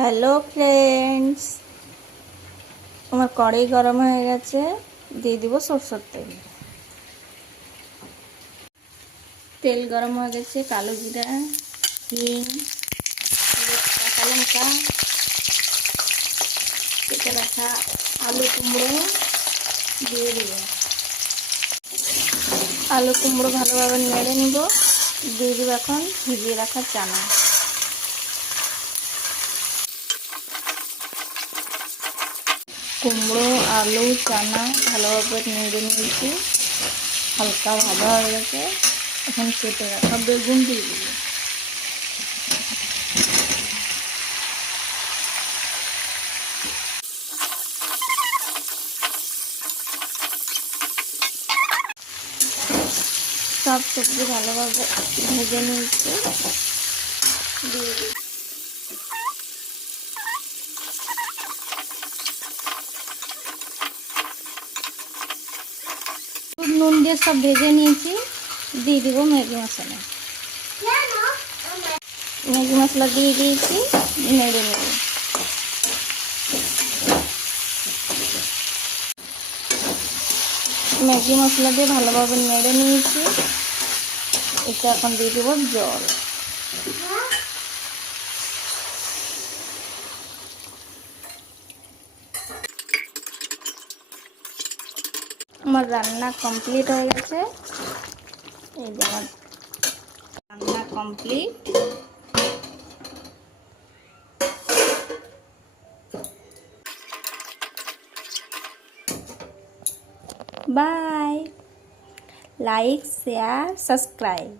Hello friends, আমার কড়াই গরম হয়ে গেছে। দিয়ে দিব সরষের তেল। তেল গরম হয়ে গেছে। কালো জিরা, হিং, কাঁচা লঙ্কা, কেটে রাখা আলু কুমড়ো দিয়ে দিব। আলু কুমড়ো ভালোভাবে নেড়ে নিব। দিয়ে দিব এখন ভিজিয়ে রাখা চানা। কুমড়ো, আলু, চানা ভালোভাবে নেড়ে নিয়েছি। হালকা ভাজা হয়ে গেছে। এখন কেটে রাখা বেগুন দিয়ে দিব। সব সবজি ভালোভাবে ভেজে নিয়েছি। দিয়ে দিই। নুন দিয়ে সব ভেজে নিয়েছি। দিয়ে দিব ম্যাগি মশলা। ম্যাগি মশলা দিয়ে দিয়েছি। নেড়ে নেব। ম্যাগি মশলা দিয়ে ভালোভাবে নেড়ে নিয়েছি। এটা এখন দিয়ে দিব জল। আমার রান্না কমপ্লিট হয়ে গেছে। এই যে আমার রান্না complete. Bye. Like, share, subscribe.